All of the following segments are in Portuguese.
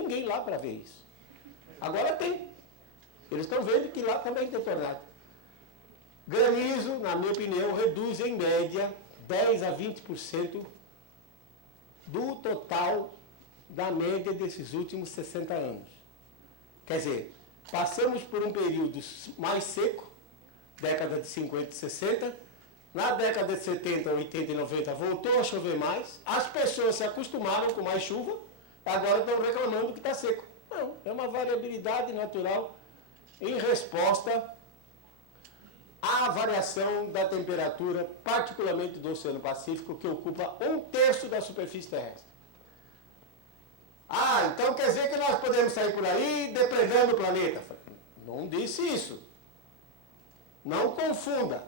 ninguém lá para ver isso. Agora tem. Eles estão vendo que lá também tem tornado. Granizo, na minha opinião, reduz em média 10 a 20% do total da média desses últimos 60 anos. Quer dizer, passamos por um período mais seco, década de 50 e 60, na década de 70, 80 e 90 voltou a chover mais, as pessoas se acostumaram com mais chuva, agora estão reclamando que está seco. Não, é uma variabilidade natural em resposta à variação da temperatura, particularmente do Oceano Pacífico, que ocupa 1/3 da superfície terrestre. Ah, então quer dizer que nós podemos sair por aí depredando o planeta. Não disse isso. Não confunda.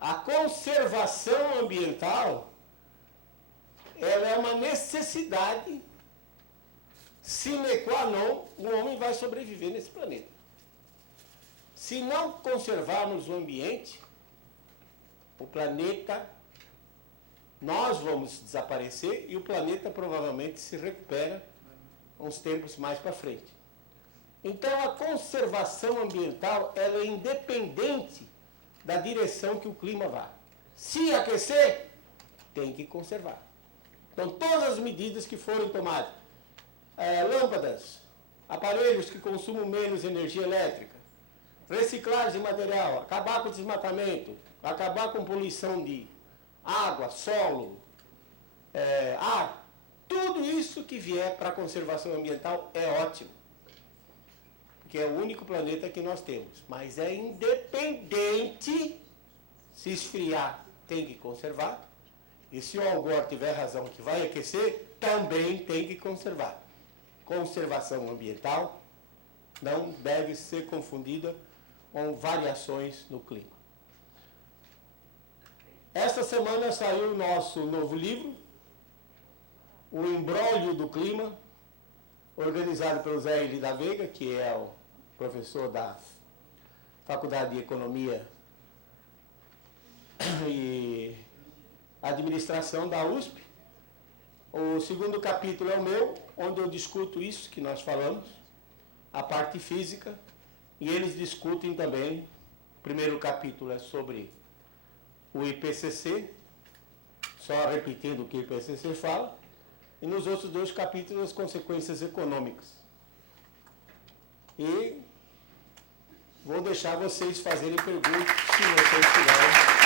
A conservação ambiental, ela é uma necessidade sine qua non, o homem vai sobreviver nesse planeta. Se não conservarmos o ambiente, o planeta, nós vamos desaparecer e o planeta provavelmente se recupera uns tempos mais para frente. Então, a conservação ambiental, ela é independente da direção que o clima vá. Se aquecer, tem que conservar. Então, todas as medidas que forem tomadas, lâmpadas, aparelhos que consumam menos energia elétrica, reciclagem de material, acabar com o desmatamento, acabar com poluição de água, solo, ar, tudo isso que vier para a conservação ambiental é ótimo. Porque é o único planeta que nós temos. Mas é independente, se esfriar, tem que conservar. E se o Al Gore tiver razão que vai aquecer, também tem que conservar. Conservação ambiental não deve ser confundida com variações no clima. Esta semana saiu o nosso novo livro, O Embrólio do Clima, organizado pelo Zé Eli da Veiga, que é o professor da Faculdade de Economia e Administração da USP. O segundo capítulo é o meu, onde eu discuto isso que nós falamos, a parte física, e eles discutem também. O primeiro capítulo é sobre o IPCC, só repetindo o que o IPCC fala, e nos outros 2 capítulos as consequências econômicas. E vou deixar vocês fazerem perguntas, se vocês tiverem.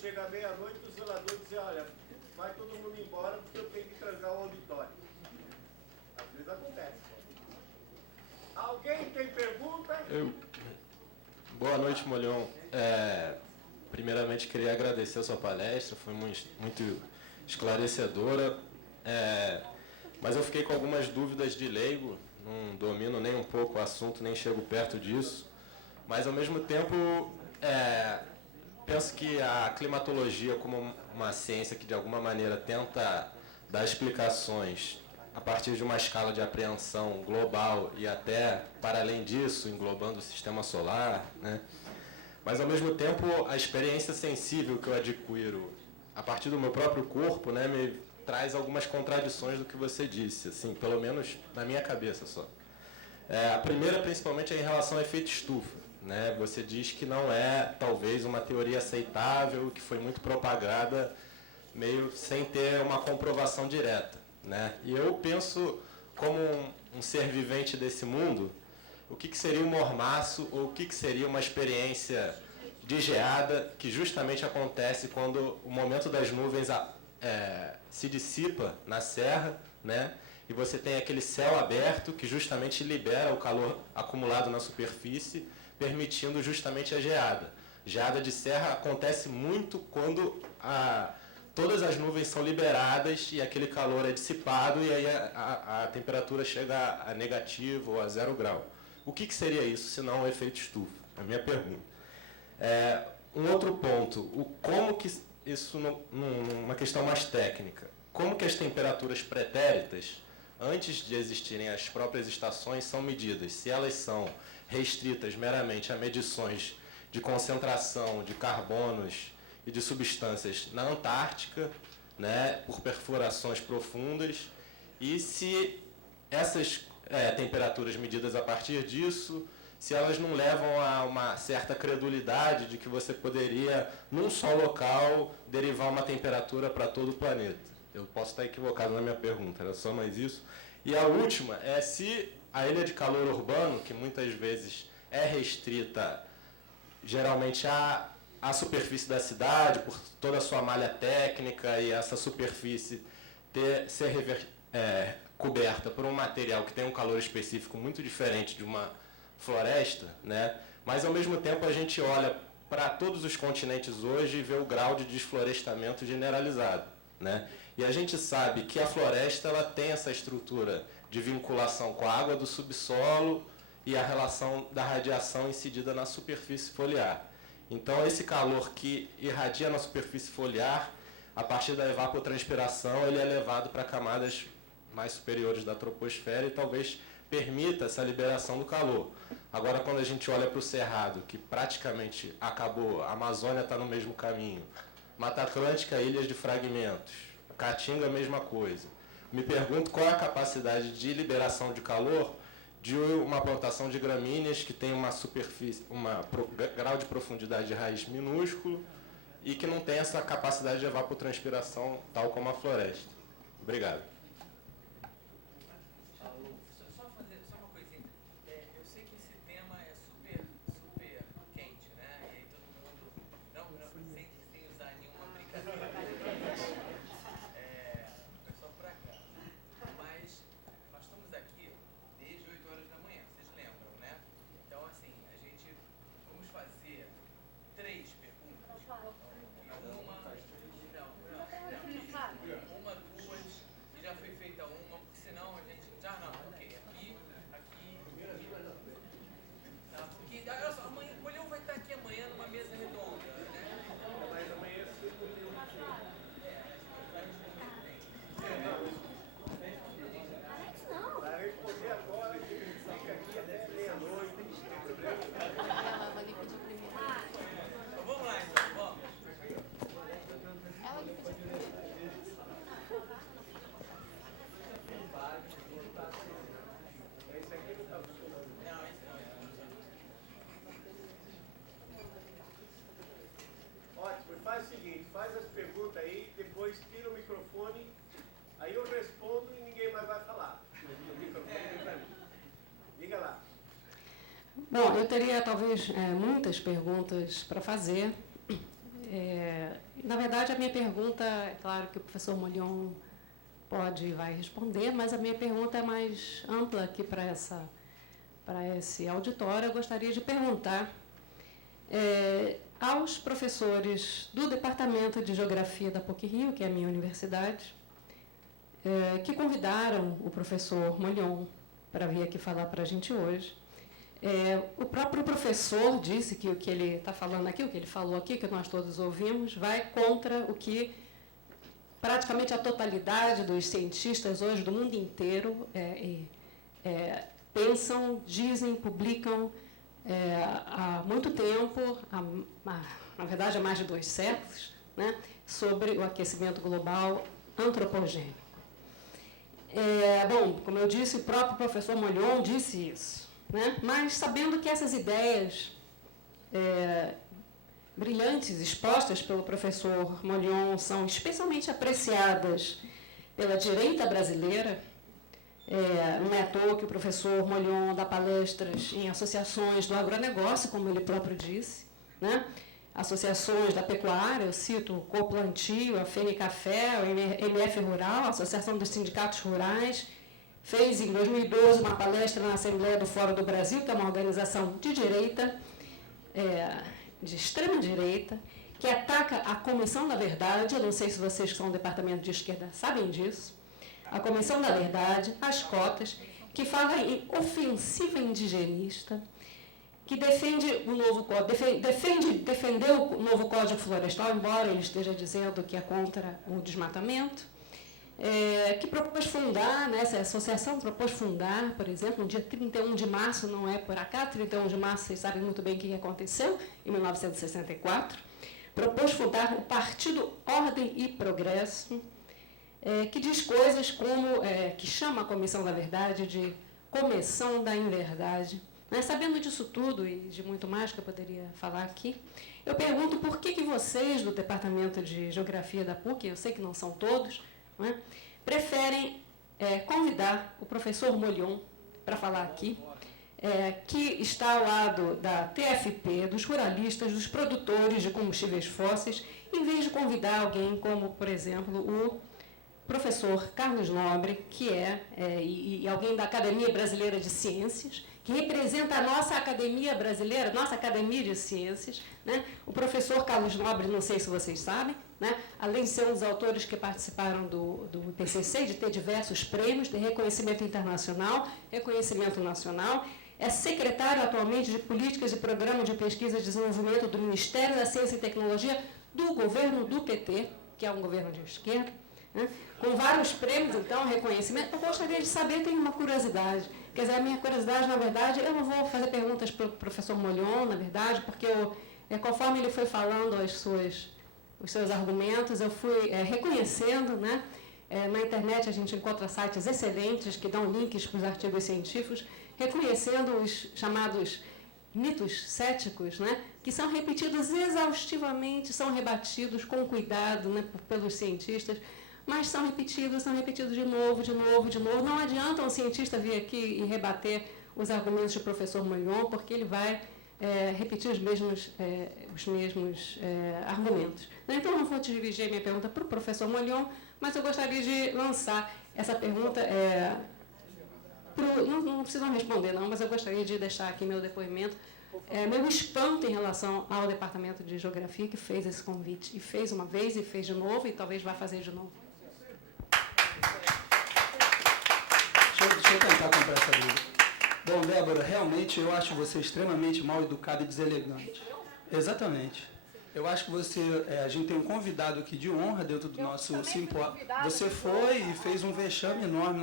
Chega à meia-noite, o zelador diz, olha, vai todo mundo embora porque eu tenho que trancar o auditório. Às vezes acontece. Alguém tem pergunta? Boa noite, Molhon. Primeiramente, queria agradecer a sua palestra, foi muito esclarecedora, mas eu fiquei com algumas dúvidas de leigo, não domino nem um pouco o assunto, nem chego perto disso, mas, ao mesmo tempo, penso que a climatologia, como uma ciência que de alguma maneira tenta dar explicações a partir de uma escala de apreensão global e até para além disso, englobando o sistema solar, né? Mas ao mesmo tempo a experiência sensível que eu adquiro a partir do meu próprio corpo, né, me traz algumas contradições do que você disse, assim, pelo menos na minha cabeça só. A primeira, principalmente, é em relação ao efeito estufa. né? Você diz que não é, talvez, uma teoria aceitável, que foi muito propagada, meio sem ter uma comprovação direta, né? E eu penso, como um ser vivente desse mundo, o que seria um mormaço, ou o que seria uma experiência de geada, que justamente acontece quando o momento das nuvens se dissipa na serra, né? E você tem aquele céu aberto que justamente libera o calor acumulado na superfície, permitindo justamente a geada. Geada de serra acontece muito quando todas as nuvens são liberadas e aquele calor é dissipado e aí a temperatura chega a negativo ou a 0 grau. O que seria isso, se não o efeito estufa? É a minha pergunta. Um outro ponto, como que isso, numa questão mais técnica, como que as temperaturas pretéritas, antes de existirem as próprias estações, são medidas? Se elas são restritas meramente a medições de concentração de carbonos e de substâncias na Antártica, né, por perfurações profundas, e se essas temperaturas medidas a partir disso, se elas não levam a uma certa credulidade de que você poderia, num só local, derivar uma temperatura para todo o planeta. Eu posso estar equivocado na minha pergunta, era só mais isso. E a última é se a ilha de calor urbano, que muitas vezes é restrita geralmente à superfície da cidade, por toda a sua malha técnica e essa superfície ser coberta por um material que tem um calor específico muito diferente de uma floresta, né? Mas ao mesmo tempo a gente olha para todos os continentes hoje e vê o grau de desflorestamento generalizado, né? E a gente sabe que a floresta ela tem essa estrutura de vinculação com a água do subsolo e a relação da radiação incidida na superfície foliar. Então, esse calor que irradia na superfície foliar, a partir da evapotranspiração, ele é levado para camadas mais superiores da troposfera e talvez permita essa liberação do calor. Agora, quando a gente olha para o Cerrado, que praticamente acabou, a Amazônia está no mesmo caminho, Mata Atlântica, ilhas de fragmentos, Caatinga, a mesma coisa. Me pergunto qual é a capacidade de liberação de calor de uma plantação de gramíneas que tem uma superfície, grau de profundidade de raiz minúsculo e que não tem essa capacidade de evapotranspiração tal como a floresta. Obrigado. Faz o seguinte, faz as perguntas aí, depois tira o microfone, aí eu respondo e ninguém mais vai falar. O microfone é para mim. Diga lá. Bom, eu teria talvez muitas perguntas para fazer. Na verdade, a minha pergunta, é claro que o professor Molion pode e vai responder, mas a minha pergunta é mais ampla aqui para esse auditório. Eu gostaria de perguntar aos professores do Departamento de Geografia da PUC-Rio, que é a minha universidade, que convidaram o professor Molion para vir aqui falar para a gente hoje. O próprio professor disse que o que ele está falando aqui, o que ele falou aqui, que nós todos ouvimos, vai contra o que praticamente a totalidade dos cientistas hoje do mundo inteiro pensam, dizem, publicam há muito tempo, na verdade há mais de 2 séculos, né, sobre o aquecimento global antropogênico. Bom, como eu disse, o próprio professor Molion disse isso, né, mas sabendo que essas ideias brilhantes expostas pelo professor Molion são especialmente apreciadas pela direita brasileira. Não é à toa que o professor Molion dá palestras em associações do agronegócio, como ele próprio disse, né? Associações da pecuária, eu cito o Coplantio, a FENICAFé, o MF Rural, a Associação dos Sindicatos Rurais. Fez em 2012 uma palestra na Assembleia do Fórum do Brasil, que é uma organização de direita, de extrema direita, que ataca a Comissão da Verdade. Eu não sei se vocês que são do departamento de esquerda sabem disso. A Comissão da Verdade, as cotas, que fala em ofensiva indigenista, que defende o novo código, defendeu o novo Código Florestal, embora ele esteja dizendo que é contra o desmatamento, que propôs fundar, né, essa associação propôs fundar, por exemplo, no dia 31 de março, não é por acaso, 31 de março, vocês sabem muito bem o que aconteceu, em 1964, propôs fundar o Partido Ordem e Progresso, que diz coisas como, que chama a Comissão da Verdade de Comissão da Inverdade. Mas, sabendo disso tudo e de muito mais que eu poderia falar aqui, eu pergunto por que vocês do Departamento de Geografia da PUC, eu sei que não são todos, não é, preferem convidar o professor Molion para falar aqui, que está ao lado da TFP, dos ruralistas, dos produtores de combustíveis fósseis, em vez de convidar alguém como, por exemplo, o professor Carlos Nobre, que e alguém da Academia Brasileira de Ciências, que representa a nossa Academia Brasileira, nossa Academia de Ciências, né? O professor Carlos Nobre, não sei se vocês sabem, né? Além de ser um dos autores que participaram do IPCC, de ter diversos prêmios de reconhecimento internacional, reconhecimento nacional, é secretário atualmente de Políticas e Programa de Pesquisa e Desenvolvimento do Ministério da Ciência e Tecnologia do governo do PT, que é um governo de esquerda, né? Com vários prêmios, então, reconhecimento. Eu gostaria de saber, tenho uma curiosidade. Quer dizer, a minha curiosidade, na verdade, eu não vou fazer perguntas para o professor Molion, na verdade, porque conforme ele foi falando os seus argumentos, eu fui reconhecendo, né? Na internet a gente encontra sites excelentes que dão links para os artigos científicos, reconhecendo os chamados mitos céticos, né? Que são repetidos exaustivamente, são rebatidos com cuidado, né? Pelos cientistas, mas são repetidos de novo. Não adianta um cientista vir aqui e rebater os argumentos do professor Molion, porque ele vai repetir os mesmos argumentos. Então, eu não vou dirigir minha pergunta para o professor Molion, mas eu gostaria de lançar essa pergunta. Não precisam responder, não, mas eu gostaria de deixar aqui meu depoimento, meu espanto em relação ao Departamento de Geografia, que fez esse convite. E fez uma vez, e fez de novo, e talvez vá fazer de novo. Deixa eu tentar comprar essa dúvida. Bom, Débora, realmente eu acho você extremamente mal educada e deselegante. Exatamente. Eu acho que a gente tem um convidado aqui de honra dentro do nosso simpósio. Você foi e fez um vexame enorme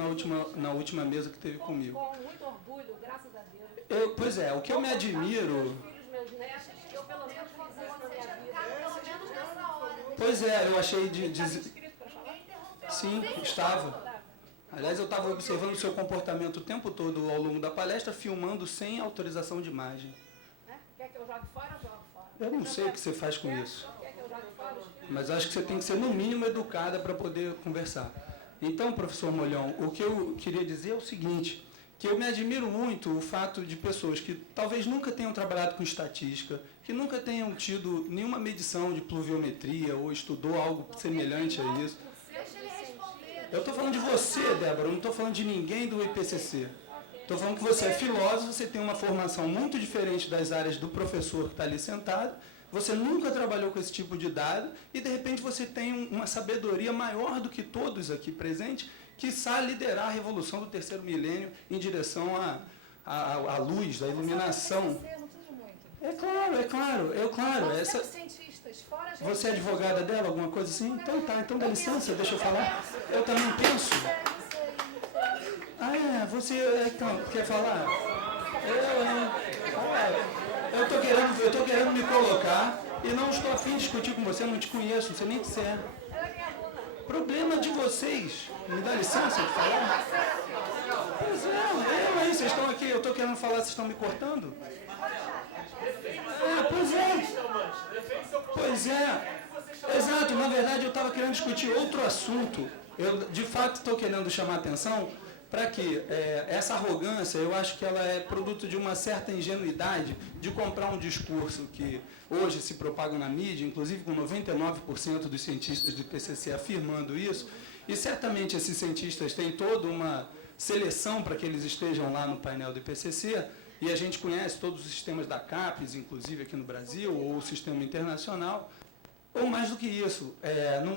na última mesa que teve comigo. Com muito orgulho, graças a Deus. Pois é, o que eu me admiro... Meus netos, eu pelo menos fiz isso na minha vida. Pois é, eu achei Sim, estava. Aliás, eu estava observando o seu comportamento o tempo todo ao longo da palestra, filmando sem autorização de imagem. Quer que eu jogue fora ou jogo fora? Eu não sei o que você faz com isso. Quer que eu jogue fora? Mas acho que você tem que ser, no mínimo, educada para poder conversar. Então, professor Molion, o que eu queria dizer é o seguinte, que eu me admiro muito o fato de pessoas que talvez nunca tenham trabalhado com estatística, que nunca tenham tido nenhuma medição de pluviometria ou estudou algo semelhante a isso. Eu estou falando de você, Débora, eu não estou falando de ninguém do IPCC. Estou falando que você é filósofo, você tem uma formação muito diferente das áreas do professor que está ali sentado, você nunca trabalhou com esse tipo de dado e, de repente, você tem uma sabedoria maior do que todos aqui presentes, que sabe liderar a revolução do terceiro milênio em direção à luz, à iluminação. É claro. Você é advogada dela, alguma coisa assim? Então tá, então dá licença, deixa eu falar. Eu também penso. Você então, quer falar? Eu estou querendo me colocar e não estou a fim de discutir com você, não te conheço, não sei nem o que você é. Problema de vocês. Me dá licença de falar? Pois é, vocês estão aqui, eu estou querendo falar, vocês estão me cortando? Pois Pois é, exato. Na verdade, eu estava querendo discutir outro assunto. Eu, de fato, estou querendo chamar a atenção para que essa arrogância, eu acho que ela é produto de uma certa ingenuidade de comprar um discurso que hoje se propaga na mídia, inclusive com 99% dos cientistas do IPCC afirmando isso, e certamente esses cientistas têm toda uma seleção para que eles estejam lá no painel do IPCC, e a gente conhece todos os sistemas da CAPES, inclusive aqui no Brasil, ou o sistema internacional. Ou mais do que isso,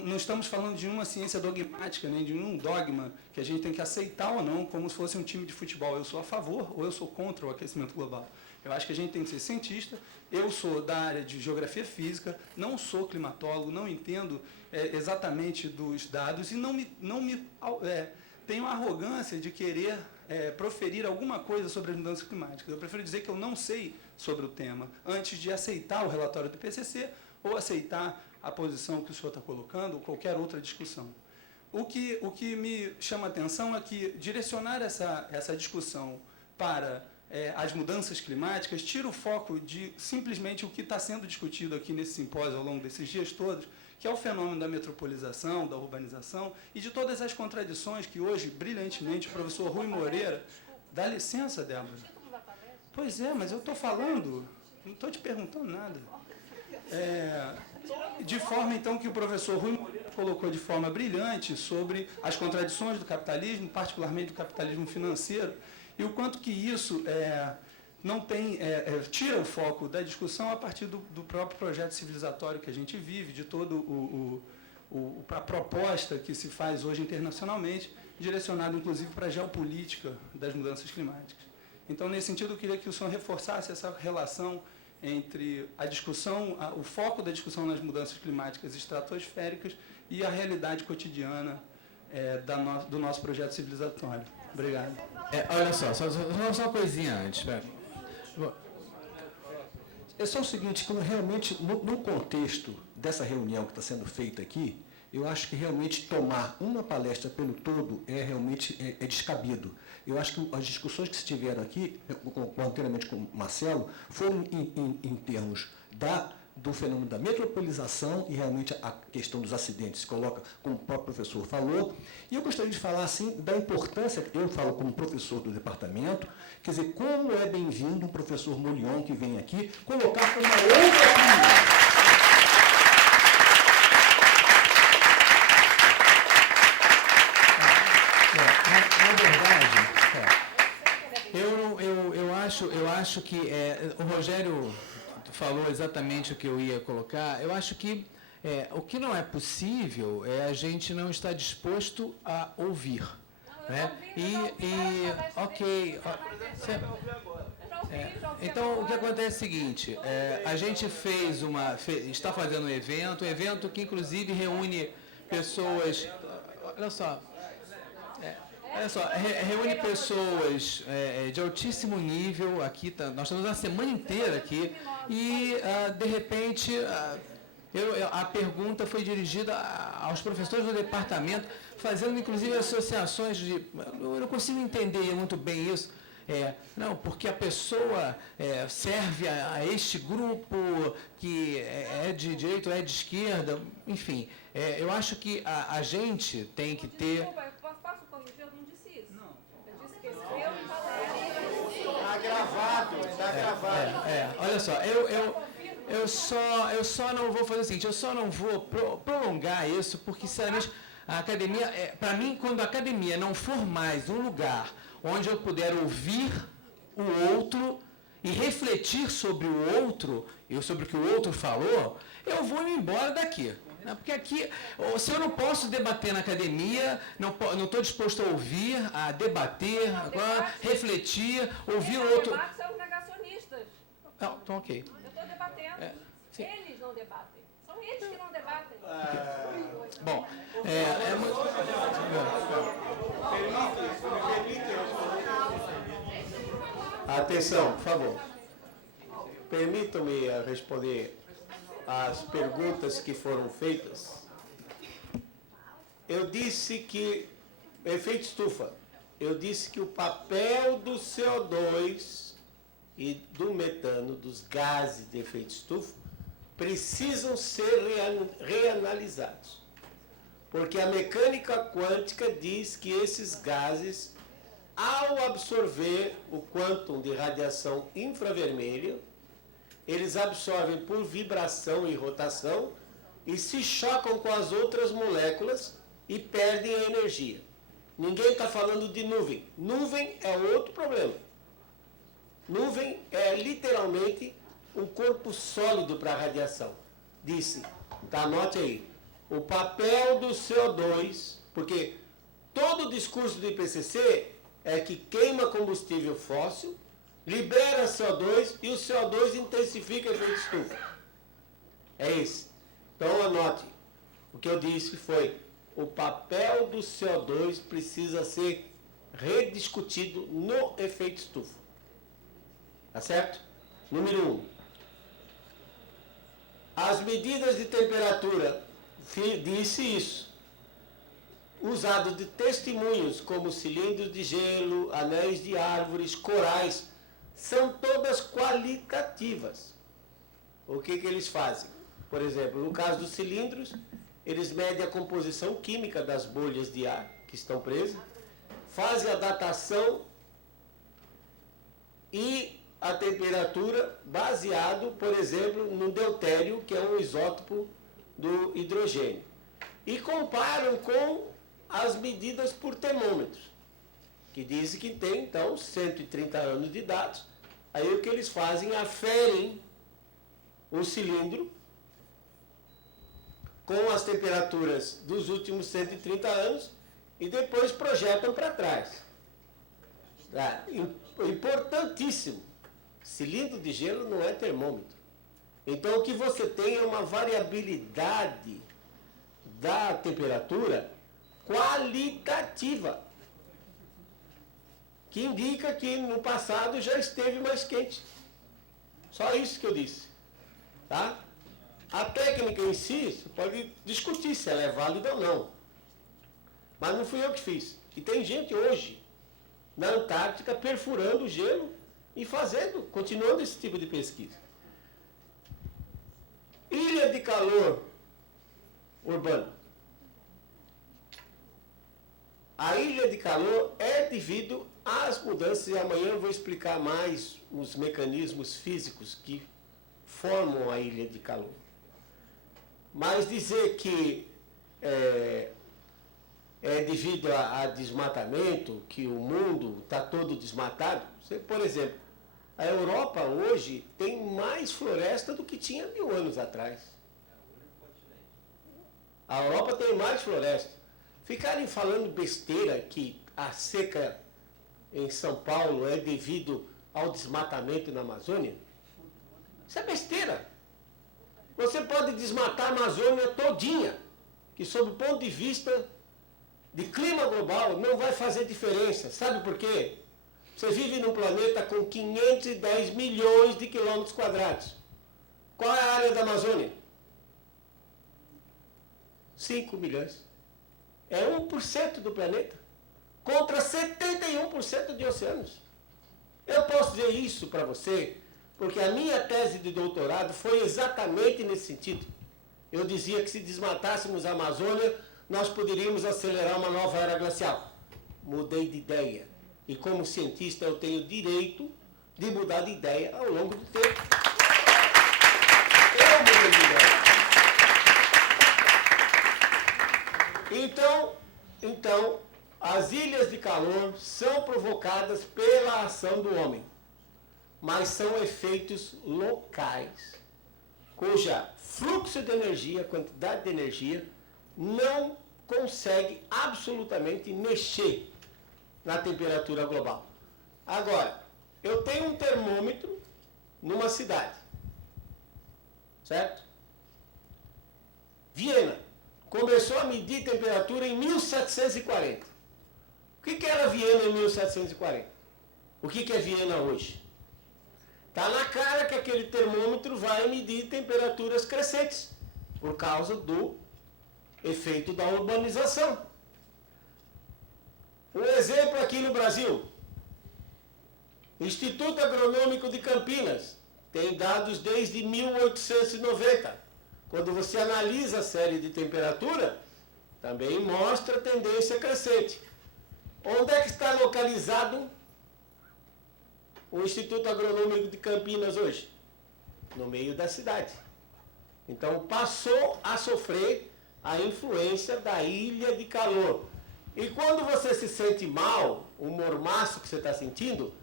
não estamos falando de uma ciência dogmática, nem de um dogma que a gente tem que aceitar ou não, como se fosse um time de futebol. Eu sou a favor ou eu sou contra o aquecimento global. Eu acho que a gente tem que ser cientista. Eu sou da área de geografia física, não sou climatólogo, não entendo exatamente dos dados e tenho a arrogância de querer proferir alguma coisa sobre as mudanças climáticas. Eu prefiro dizer que eu não sei sobre o tema antes de aceitar o relatório do IPCC ou aceitar a posição que o senhor está colocando, ou qualquer outra discussão. O que me chama a atenção é que direcionar essa discussão para as mudanças climáticas tira o foco de simplesmente o que está sendo discutido aqui nesse simpósio ao longo desses dias todos, que é o fenômeno da metropolização, da urbanização e de todas as contradições que hoje, brilhantemente, o professor Rui Moreira... Dá licença, Débora. Pois é, mas eu estou falando, não estou te perguntando nada. De forma, então, que o professor Rui Moreira colocou de forma brilhante sobre as contradições do capitalismo, particularmente do capitalismo financeiro, e o quanto que isso não tem, tira o foco da discussão a partir do próprio projeto civilizatório que a gente vive, de toda a proposta que se faz hoje internacionalmente, direcionada, inclusive, para a geopolítica das mudanças climáticas. Então, nesse sentido, eu queria que o senhor reforçasse essa relação entre a discussão, o foco da discussão nas mudanças climáticas estratosféricas e a realidade cotidiana do nosso projeto civilizatório. Obrigado. Olha só uma coisinha antes. É só o seguinte, que realmente, no contexto dessa reunião que está sendo feita aqui, eu acho que realmente tomar uma palestra pelo todo realmente descabido. Eu acho que as discussões que se tiveram aqui, anteriormente com o Marcelo, foram em termos do fenômeno da metropolização e realmente a questão dos acidentes se coloca, como o próprio professor falou. E eu gostaria de falar, assim, da importância, eu falo como professor do departamento, quer dizer, como é bem-vindo um professor Molion que vem aqui colocar uma outra opinião. Eu acho que o Rogério falou exatamente o que eu ia colocar. Eu acho que o que não é possível é a gente não estar disposto a ouvir. Né? Então, o que acontece é o seguinte, a gente está fazendo um evento que, inclusive, reúne pessoas... Olha só, reúne pessoas de altíssimo nível aqui, nós estamos uma semana inteira aqui, e, de repente, a pergunta foi dirigida aos professores do departamento, fazendo, inclusive, associações de... Eu não consigo entender muito bem isso. Não, porque a pessoa serve a este grupo que é de direita ou é de esquerda, enfim. Eu acho que a gente tem que ter... Desculpa, posso corrigir? Eu não disse isso. Não. Eu disse que escreveu e falei. Está gravado, está gravado. Olha só, eu só não vou fazer o seguinte, eu só não vou prolongar isso, porque, sinceramente, a academia, para mim, quando a academia não for mais um lugar onde eu puder ouvir o outro e refletir sobre o outro, e sobre o que o outro falou, eu vou me embora daqui. Porque aqui, se eu não posso debater na academia, não estou disposto a ouvir, a debater, refletir, ouvir o outro... Os são os negacionistas. Não, então ok. Eu estou debatendo. Eles não debatem. São eles que não debatem. Bom, Atenção, por favor. Permitam-me responder as perguntas que foram feitas. Eu disse que, efeito estufa, eu disse que o papel do CO2 e do metano, dos gases de efeito estufa, precisam ser reanalisados. Porque a mecânica quântica diz que esses gases, ao absorver o quantum de radiação infravermelha, eles absorvem por vibração e rotação e se chocam com as outras moléculas e perdem a energia. Ninguém está falando de nuvem. Nuvem é outro problema. Nuvem é literalmente um corpo sólido para a radiação. Disse, tá, anote aí, o papel do CO2, porque todo o discurso do IPCC é que queima combustível fóssil, libera CO2 e o CO2 intensifica o efeito estufa. É esse. Então anote, o que eu disse foi, o papel do CO2 precisa ser rediscutido no efeito estufa. Tá certo? Número 1. As medidas de temperatura, disse isso, usado de testemunhos como cilindros de gelo, anéis de árvores, corais, são todas qualitativas. O que eles fazem? Por exemplo, no caso dos cilindros, eles medem a composição química das bolhas de ar que estão presas, fazem a datação e a temperatura baseado, por exemplo, no deutério, que é um isótopo do hidrogênio. E comparam com as medidas por termômetros, que dizem que tem, então, 130 anos de dados. Aí o que eles fazem? Aferem o cilindro com as temperaturas dos últimos 130 anos e depois projetam para trás. Importantíssimo. Cilindro de gelo não é termômetro. Então o que você tem é uma variabilidade da temperatura qualitativa, que indica que no passado já esteve mais quente. Só isso que eu disse. Tá? A técnica em si, você pode discutir se ela é válida ou não. Mas não fui eu que fiz. E tem gente hoje na Antártica perfurando o gelo e continuando esse tipo de pesquisa. Ilha de calor urbano. A ilha de calor é devido às mudanças, e amanhã eu vou explicar mais os mecanismos físicos que formam a ilha de calor. Mas dizer que é devido a desmatamento, que o mundo está todo desmatado, por exemplo, a Europa hoje tem mais floresta do que tinha 1000 anos atrás. A Europa tem mais floresta. Ficarem falando besteira que a seca em São Paulo é devido ao desmatamento na Amazônia, isso é besteira. Você pode desmatar a Amazônia todinha, que sob o ponto de vista de clima global não vai fazer diferença. Sabe por quê? Você vive num planeta com 510 milhões de quilômetros quadrados. Qual é a área da Amazônia? 5 milhões. É 1% do planeta, contra 71% de oceanos. Eu posso dizer isso para você, porque a minha tese de doutorado foi exatamente nesse sentido. Eu dizia que se desmatássemos a Amazônia, nós poderíamos acelerar uma nova era glacial. Mudei de ideia. E como cientista eu tenho direito de mudar de ideia ao longo do tempo. Eu mudei de ideia. Então, as ilhas de calor são provocadas pela ação do homem, mas são efeitos locais, cuja fluxo de energia, quantidade de energia, não consegue absolutamente mexer na temperatura global. Agora, eu tenho um termômetro numa cidade, certo? Viena começou a medir temperatura em 1740. O que era Viena em 1740? O que é Viena hoje? Está na cara que aquele termômetro vai medir temperaturas crescentes, por causa do efeito da urbanização. Um exemplo aqui no Brasil. Instituto Agronômico de Campinas tem dados desde 1890. Quando você analisa a série de temperatura, também mostra tendência crescente. Onde é que está localizado o Instituto Agronômico de Campinas hoje? No meio da cidade. Então passou a sofrer a influência da ilha de calor. E quando você se sente mal, o mormaço que você está sentindo,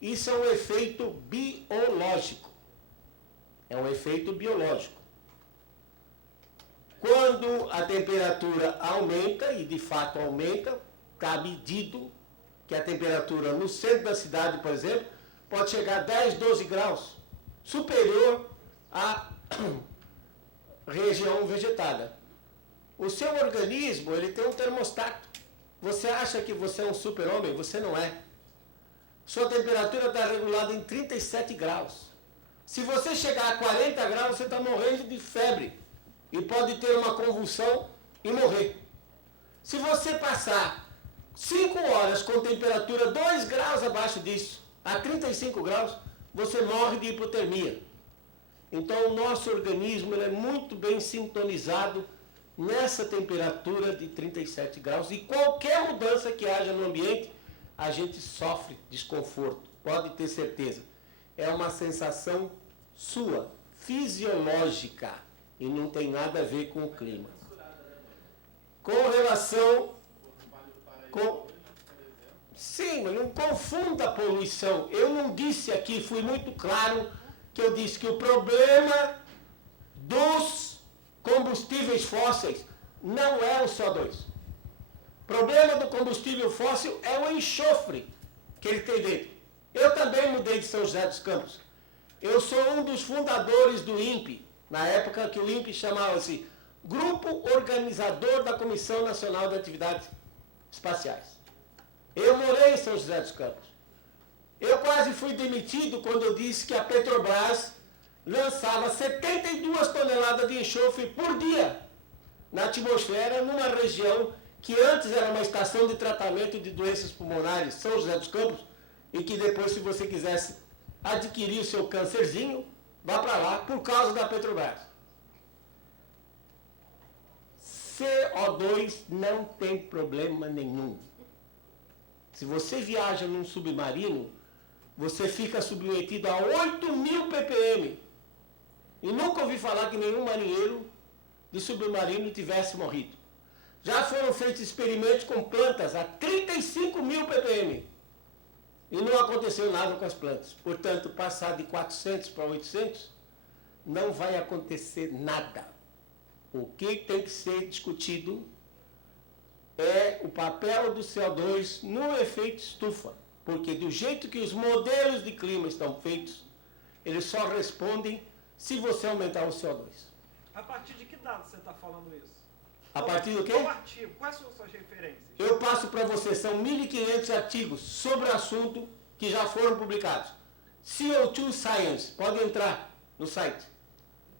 isso é um efeito biológico. É um efeito biológico. Quando a temperatura aumenta, e de fato aumenta, está medido que a temperatura no centro da cidade, por exemplo, pode chegar a 10, 12 graus, superior à região vegetada. O seu organismo, ele tem um termostato. Você acha que você é um super-homem? Você não é. Sua temperatura está regulada em 37 graus. Se você chegar a 40 graus, você está morrendo de febre. E pode ter uma convulsão e morrer. Se você passar 5 horas com temperatura 2 graus abaixo disso, a 35 graus, você morre de hipotermia. Então o nosso organismo ele é muito bem sintonizado nessa temperatura de 37 graus. E qualquer mudança que haja no ambiente, a gente sofre desconforto. Pode ter certeza. É uma sensação sua, fisiológica. E não tem nada a ver com o clima. Com relação... Sim, mas não confunda a poluição. Eu não disse aqui, fui muito claro, que eu disse que o problema dos combustíveis fósseis não é o CO2. O problema do combustível fóssil é o enxofre que ele tem dentro. Eu também mudei de São José dos Campos. Eu sou um dos fundadores do INPE, na época que o INPE chamava-se Grupo Organizador da Comissão Nacional de Atividades Espaciais. Eu morei em São José dos Campos. Eu quase fui demitido quando eu disse que a Petrobras lançava 72 toneladas de enxofre por dia na atmosfera, numa região que antes era uma estação de tratamento de doenças pulmonares, São José dos Campos, e que depois, se você quisesse adquirir o seu câncerzinho, vá para lá por causa da Petrobras. CO2 não tem problema nenhum. Se você viaja num submarino, você fica submetido a 8.000 ppm. E nunca ouvi falar que nenhum marinheiro de submarino tivesse morrido. Já foram feitos experimentos com plantas a 35.000 ppm. E não aconteceu nada com as plantas. Portanto, passar de 400 para 800, não vai acontecer nada. O que tem que ser discutido é o papel do CO2 no efeito estufa. Porque do jeito que os modelos de clima estão feitos, eles só respondem se você aumentar o CO2. A partir de que data você está falando isso? A partir do quê? Qual artigo? Quais são as suas referências? Eu passo para você, são 1.500 artigos sobre o assunto que já foram publicados. CO2 Science, pode entrar no site.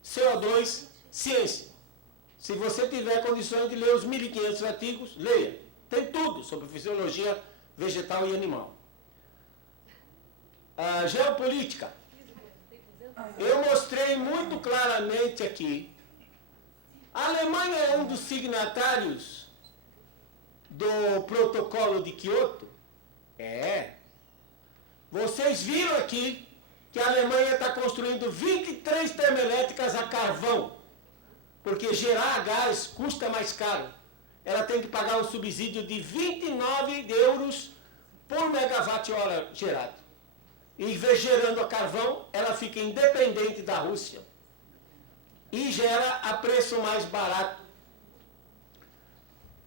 CO2 Ciência. Se você tiver condições de ler os 1.500 artigos, leia. Tem tudo sobre fisiologia vegetal e animal. A geopolítica. Eu mostrei muito claramente aqui. A Alemanha é um dos signatários do protocolo de Kyoto? É. Vocês viram aqui que a Alemanha está construindo 23 termoelétricas a carvão. Porque gerar gás custa mais caro. Ela tem que pagar um subsídio de 29 euros por megawatt-hora gerado. E gerando a carvão, ela fica independente da Rússia. E gera a preço mais barato.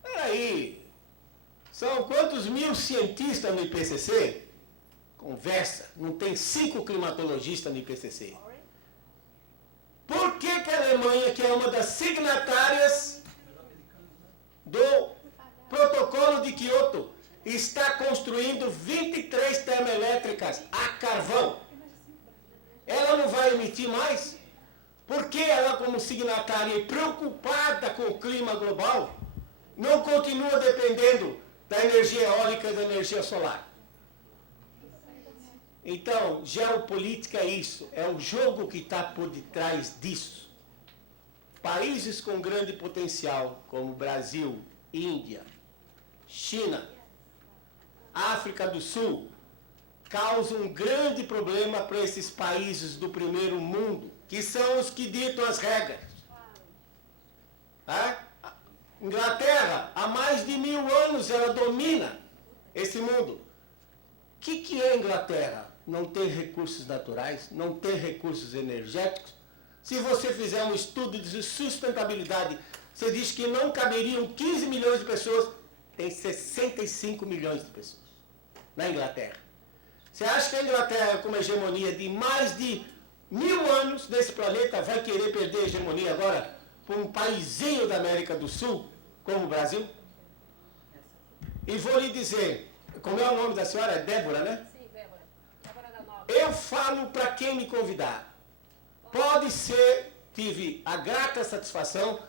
Peraí, são quantos mil cientistas no IPCC? Conversa, não tem 5 climatologistas no IPCC. Por que a Alemanha, que é uma das signatárias do protocolo de Kyoto, está construindo 23 termoelétricas a carvão? Ela não vai emitir mais? Por que ela, como signatária e preocupada com o clima global, não continua dependendo da energia eólica e da energia solar? Então, geopolítica é isso, é o jogo que está por detrás disso. Países com grande potencial, como Brasil, Índia, China, África do Sul, causam um grande problema para esses países do primeiro mundo, que são os que ditam as regras. Inglaterra, há mais de 1000 anos, ela domina esse mundo. O que é Inglaterra? Não tem recursos naturais, não tem recursos energéticos. Se você fizer um estudo de sustentabilidade, você diz que não caberiam 15 milhões de pessoas, tem 65 milhões de pessoas na Inglaterra. Você acha que a Inglaterra, com uma hegemonia de mais de 1000 anos nesse planeta, vai querer perder a hegemonia agora para um paizinho da América do Sul, como o Brasil? E vou lhe dizer, como é o nome da senhora? É Débora, né? Sim, Débora. Débora da Nova. Eu falo para quem me convidar. Pode ser, tive a grata satisfação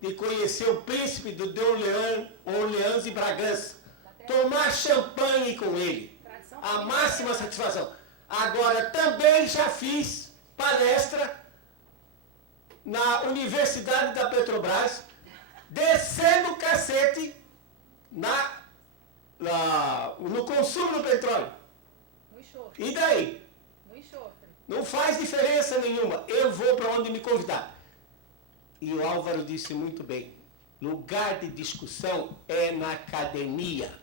de conhecer o príncipe de Orleans e Bragança. Tomar champanhe com ele. A máxima satisfação. Agora, também já fiz palestra na Universidade da Petrobras, descendo o cacete no consumo do petróleo. No enxofre. E daí? No enxofre. Não faz diferença nenhuma. Eu vou para onde me convidar. E o Álvaro disse muito bem. Lugar de discussão é na academia.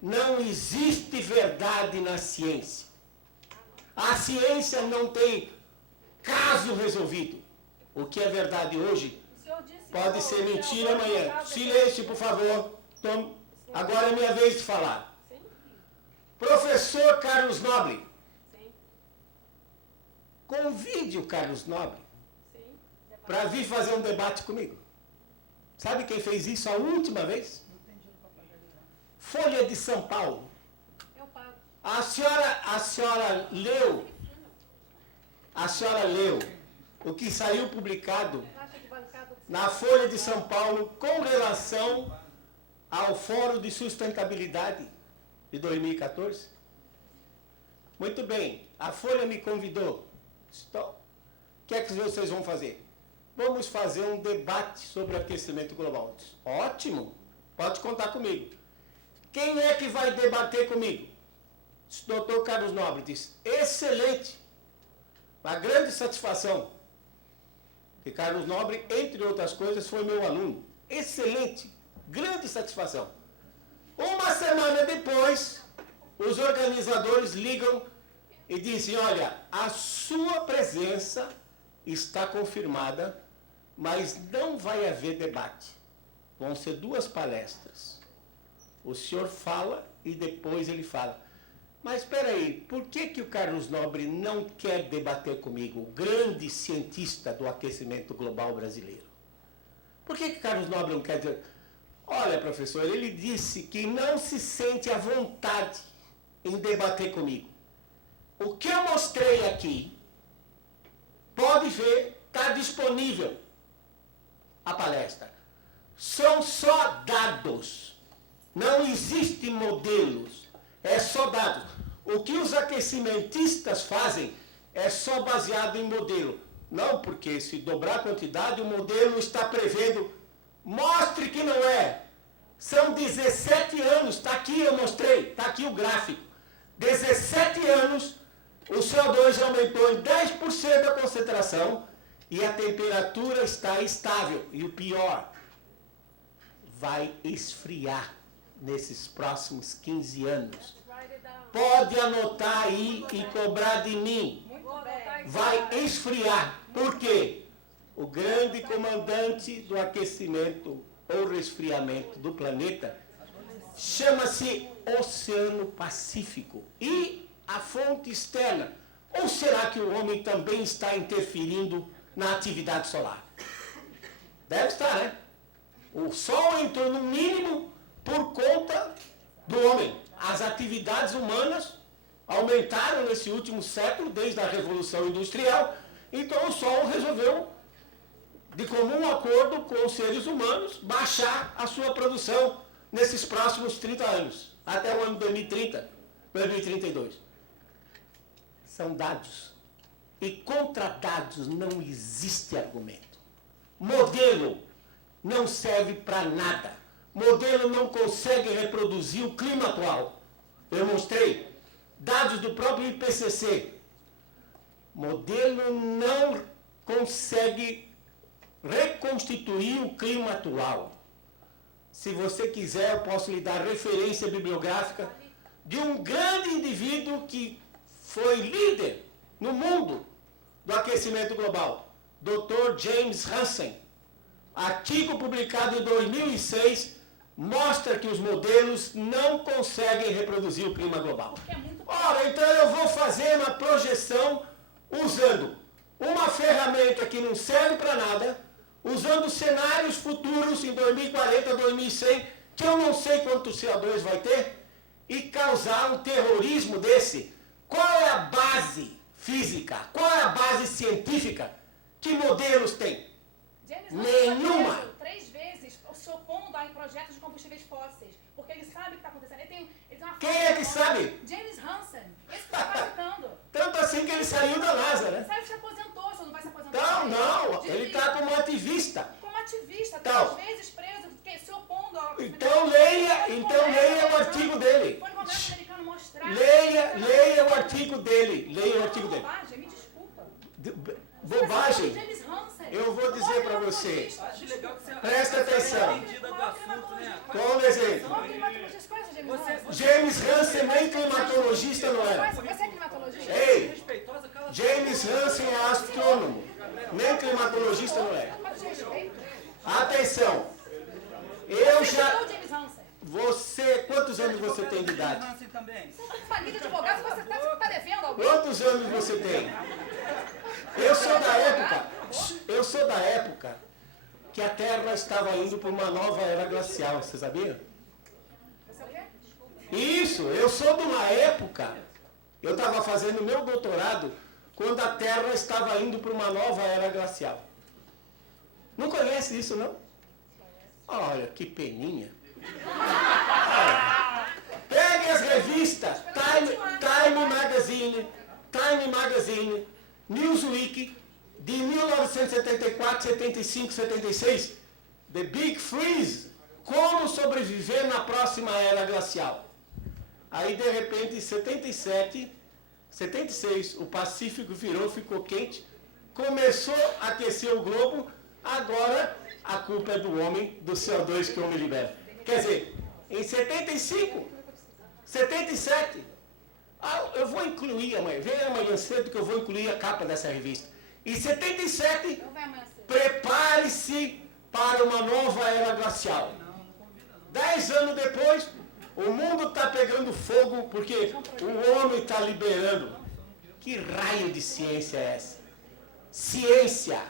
Não existe verdade na ciência. A ciência não tem caso resolvido. O que é verdade hoje O senhor disse pode que ser o mentira senhor amanhã. colocava- Silêncio, por favor. Agora é minha vez de falar. Sim, Professor Carlos Nobre. sim, Convide o Carlos Nobre sim. para vir fazer um debate comigo. Sabe quem fez isso a última vez? Folha de São Paulo. Eu pago. A senhora leu o que saiu publicado Taxa de bancada do na Folha de São Paulo com relação ao Fórum de Sustentabilidade de 2014? Muito bem, a Folha me convidou. Então, o que é que vocês vão fazer? Vamos fazer um debate sobre o aquecimento global. Ótimo, pode contar comigo. Quem é que vai debater comigo? O doutor Carlos Nobre disse, excelente, uma grande satisfação. E Carlos Nobre, entre outras coisas, foi meu aluno. Excelente, grande satisfação. Uma semana depois, os organizadores ligam e dizem, olha, a sua presença está confirmada, mas não vai haver debate. Vão ser 2 palestras. O senhor fala e depois ele fala. Mas espera aí, por que o Carlos Nobre não quer debater comigo, o grande cientista do aquecimento global brasileiro? Por que Carlos Nobre não quer dizer? Olha, professor, ele disse que não se sente à vontade em debater comigo. O que eu mostrei aqui, pode ver, está disponível a palestra. São só dados. Não existem modelos. É só dados. O que os aquecimentistas fazem é só baseado em modelo. Não, porque se dobrar a quantidade, o modelo está prevendo. Mostre que não é. São 17 anos. Está aqui, eu mostrei. Está aqui o gráfico. 17 anos, o CO2 aumentou em 10% a concentração e a temperatura está estável. E o pior, vai esfriar nesses próximos 15 anos. Pode anotar aí e cobrar de mim. Muito bem. Vai esfriar. Por quê? O grande comandante do aquecimento ou resfriamento do planeta chama-se Oceano Pacífico. E a fonte externa? Ou será que o homem também está interferindo na atividade solar? Deve estar, né? O Sol entrou no mínimo por conta do homem. As atividades humanas aumentaram nesse último século, desde a Revolução Industrial. Então o Sol resolveu, de comum acordo com os seres humanos, baixar a sua produção nesses próximos 30 anos, até o ano 2030, 2032. são dados. E contra dados não existe argumento. Modelo não serve para nada. Modelo não consegue reproduzir o clima atual. Eu mostrei dados do próprio IPCC. Modelo não consegue reconstituir o clima atual. Se você quiser, eu posso lhe dar referência bibliográfica de um grande indivíduo que foi líder no mundo do aquecimento global, Dr. James Hansen. Artigo publicado em 2006 mostra que os modelos não conseguem reproduzir o clima global. Ora, então eu vou fazer uma projeção usando uma ferramenta que não serve para nada, usando cenários futuros em 2040, 2100, que eu não sei quanto CO2 vai ter, e causar um terrorismo desse. Qual é a base física? Qual é a base científica? Que modelos tem? Nenhuma. 3 vezes se opondo a projetos de combustíveis fósseis, porque ele sabe o que está acontecendo. Ele tem uma Quem é que sabe? James Hansen. Esse que está capitando. Tanto assim que ele saiu da NASA, né? Sabe que se aposentou, só não vai se aposentar. Não, ele está como ativista. Como ativista, Então, 3 vezes preso, se opondo ao... Então leia o artigo dele. Foi no Congresso americano mostrar... Leia o artigo dele. Leia o artigo dele. Bobagem, me desculpa. Bobagem. James Hansen. Eu vou dizer para você. Acho legal que você Presta atenção. entendida do assunto, né? Qual o exemplo? James Hansen nem climatologista não é. Você é climatologista? Ei, Respeitosa, cala James Hansen é astrônomo. Nem climatologista não é. Atenção. Eu já... Você... Quantos anos você tem de idade? Hansen também. Família de advogado, você está devendo alguém? Quantos anos você tem? Eu sou da época que a Terra estava indo para uma nova era glacial, você sabia? Você é o quê? Isso, eu sou de uma época, eu estava fazendo meu doutorado quando a Terra estava indo para uma nova era glacial. Não conhece isso, não? Olha, que peninha. Pegue as revistas Time Magazine, Newsweek, de 1974, 75, 76, The Big Freeze, como sobreviver na próxima era glacial. Aí, de repente, em 77, 76, o Pacífico virou, ficou quente, começou a aquecer o globo, agora a culpa é do homem, do CO2 que o homem libera. Quer dizer, em 75, 77, eu vou incluir amanhã, venha amanhã cedo que eu vou incluir a capa dessa revista. Em 77, prepare-se para uma nova era glacial. 10 anos depois, o mundo está pegando fogo porque o homem está liberando. Que raio de ciência é essa? Ciência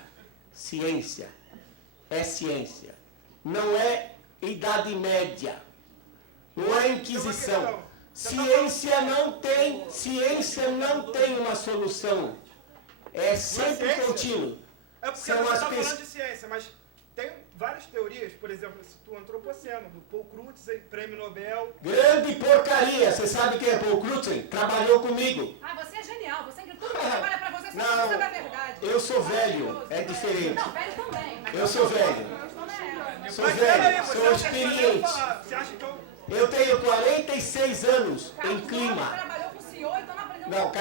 é ciência. Não é Idade Média. Não é Inquisição. Ciência não tem uma solução. É sempre contínuo. É porque você está falando de ciência, mas tem várias teorias, por exemplo, o antropoceno, do Paul Crutzen, prêmio Nobel. Grande porcaria! Você sabe quem é Paul Crutzen? Trabalhou comigo. Ah, você é genial. Você tudo que trabalha pra você, Não, você sabe a verdade. eu sou velho, é diferente. Não, velho também. Eu sou velho. Sou velho, sou experiente. Você acha que Eu tenho 46 anos em clima. Trabalhou com o senhor, então não aprendeu Não,